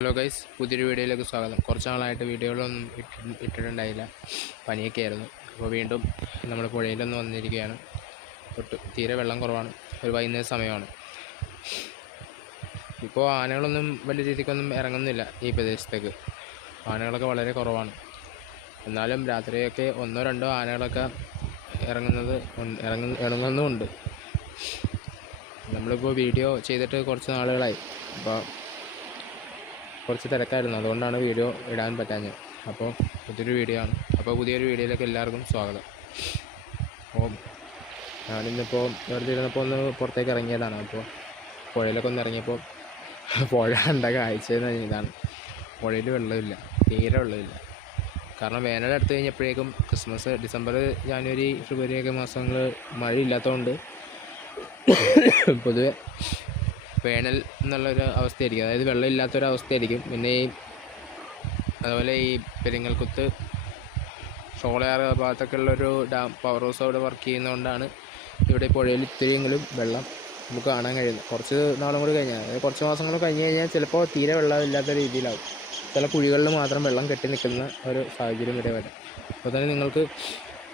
Hello guys, പുതിയൊരു വീഡിയോയിലേക്ക് സ്വാഗതം. കുറച്ച് നാളായിട്ട് വീഡിയോകളൊന്നും ഇട്ടിട്ടുണ്ടായില്ല, പനിയൊക്കെ ആയിരുന്നു. അപ്പോൾ വീണ്ടും നമ്മൾ പുഴയിലൊന്ന് വന്നിരിക്കുകയാണ്. തീരെ വെള്ളം കുറവാണ്. ഒരു വൈകുന്നേര സമയമാണ്. ഇപ്പോൾ ആനകളൊന്നും വലിയ രീതിക്കൊന്നും ഇറങ്ങുന്നില്ല ഈ പ്രദേശത്തേക്ക്. ആനകളൊക്കെ വളരെ കുറവാണ്. എന്നാലും രാത്രിയൊക്കെ ഒന്നോ രണ്ടോ ആനകളൊക്കെ ഇറങ്ങുന്നുമുണ്ട്. നമ്മളിപ്പോൾ വീഡിയോ ചെയ്തിട്ട് കുറച്ച് നാളുകളായി. അപ്പോൾ കുറച്ച് തിരക്കായിരുന്നു, അതുകൊണ്ടാണ് വീഡിയോ ഇടാൻ പറ്റാഞ്ഞത്. അപ്പോൾ പുതിയൊരു വീഡിയോയിലേക്ക് എല്ലാവർക്കും സ്വാഗതം. അപ്പോൾ ഞാനിന്നിപ്പോൾ വെറുതെ ഇരുന്നപ്പോൾ ഒന്ന് പുറത്തേക്ക് ഇറങ്ങിയതാണ്. അപ്പോൾ പുഴയിലൊക്കെ ഒന്ന് ഇറങ്ങിയപ്പോൾ പുഴ കണ്ട കാഴ്ചയെന്ന് ഇതാണ്. പുഴയിൽ വെള്ളമില്ല, തീരെ വെള്ളമില്ല. കാരണം വേനൽ അടുത്ത് കഴിഞ്ഞപ്പോഴേക്കും ക്രിസ്മസ്, ഡിസംബർ, ജാനുവരി, ഫെബ്രുവരിയൊക്കെ മാസങ്ങൾ മഴയില്ലാത്തതുകൊണ്ട് പൊതുവെ വേനൽ എന്നുള്ളൊരു അവസ്ഥയായിരിക്കും, അതായത് വെള്ളമില്ലാത്തൊരവസ്ഥയായിരിക്കും. പിന്നെ അതുപോലെ ഈ പെരിങ്ങൽകുത്ത്, ഷോളയാർ ഭാഗത്തൊക്കെ ഉള്ളൊരു പവർ ഹൗസ് അവിടെ വർക്ക് ചെയ്യുന്നതുകൊണ്ടാണ് ഇവിടെ പുഴയിൽ ഇത്തിരിയെങ്കിലും വെള്ളം നമുക്ക് കാണാൻ കഴിയുന്നത്. കുറച്ച് നാളും കൂടി കഴിഞ്ഞാൽ, അതായത് കുറച്ച് മാസങ്ങൾ കഴിഞ്ഞ് കഴിഞ്ഞാൽ ചിലപ്പോൾ തീരെ വെള്ളമില്ലാത്ത രീതിയിലാവും. ചില കുഴികളിൽ മാത്രം വെള്ളം കെട്ടി നിൽക്കുന്ന ഒരു സാഹചര്യം വരെ വരാം. അപ്പോൾ തന്നെ നിങ്ങൾക്ക്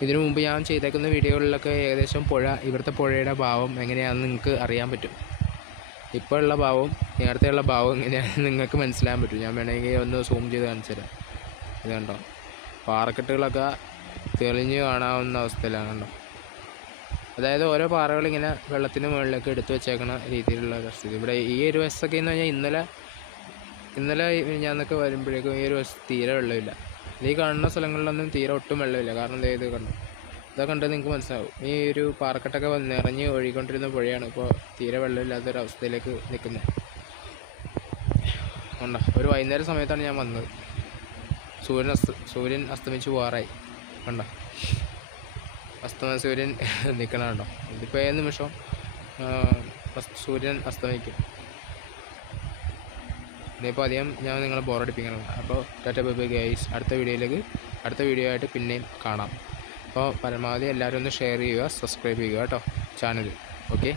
ഇതിനു മുമ്പ് ഞാൻ ചെയ്തേക്കുന്ന വീഡിയോകളിലൊക്കെ ഏകദേശം ഇവിടുത്തെ പുഴയുടെ ഭാവം എങ്ങനെയാണെന്ന് നിങ്ങൾക്ക് അറിയാൻ പറ്റും. ഇപ്പോൾ ഉള്ള ഭാവവും നേരത്തെയുള്ള ഭാവവും എങ്ങനെയാണെന്ന് നിങ്ങൾക്ക് മനസ്സിലാക്കാൻ പറ്റും. ഞാൻ വേണമെങ്കിൽ ഒന്ന് സൂം ചെയ്ത് കാണിച്ചു തരാം. ഇത് കണ്ടോ, പാറക്കെട്ടുകളൊക്കെ തെളിഞ്ഞ് കാണാവുന്ന അവസ്ഥയിലാണ്. കണ്ടോ, അതായത് ഓരോ പാറകളിങ്ങനെ വെള്ളത്തിന് മുകളിലേക്ക് എടുത്തു വെച്ചേക്കുന്ന രീതിയിലുള്ള സ്ഥിതി. ഇവിടെ ഈ ഒരു വശത്തൊക്കെ എന്ന് പറഞ്ഞാൽ ഇന്നലെ ഞാനൊക്കെ വരുമ്പോഴേക്കും ഈ ഒരു വശത്ത് തീരെ വെള്ളമില്ല. ഈ കാണുന്ന സ്ഥലങ്ങളിലൊന്നും തീരെ ഒട്ടും വെള്ളമില്ല. കാരണം ഇത് കണ്ടോ, ഇതൊക്കെ കണ്ടാൽ നിങ്ങൾക്ക് മനസ്സിലാവും. ഈ ഒരു പാറക്കെട്ടൊക്കെ നിറഞ്ഞ് ഒഴുകിക്കൊണ്ടിരുന്ന പുഴയാണ് ഇപ്പോൾ തീരെ വെള്ളമില്ലാത്തൊരവസ്ഥയിലേക്ക് നിൽക്കുന്നത്. കണ്ടോ, ഒരു വൈകുന്നേര സമയത്താണ് ഞാൻ വന്നത്. സൂര്യൻ അസ്തമിച്ച് പോകാറായി. കണ്ടോ, സൂര്യൻ നിൽക്കണം. കണ്ടോ, ഇതിപ്പോൾ ഏത് നിമിഷം സൂര്യൻ അസ്തമിക്കും. ഇനിയിപ്പോൾ അധികം ഞാൻ നിങ്ങളെ ബോറടിപ്പിക്കണം. അപ്പോൾ ടാറ്റ ബൈ ബൈ ഗൈസ്. അടുത്ത വീഡിയോ ആയിട്ട് പിന്നെയും കാണാം. അപ്പോൾ പരമാവധി എല്ലാവരും ഒന്ന് ഷെയർ ചെയ്യുക, സബ്സ്ക്രൈബ് ചെയ്യുക കേട്ടോ ചാനൽ. ഓക്കെ.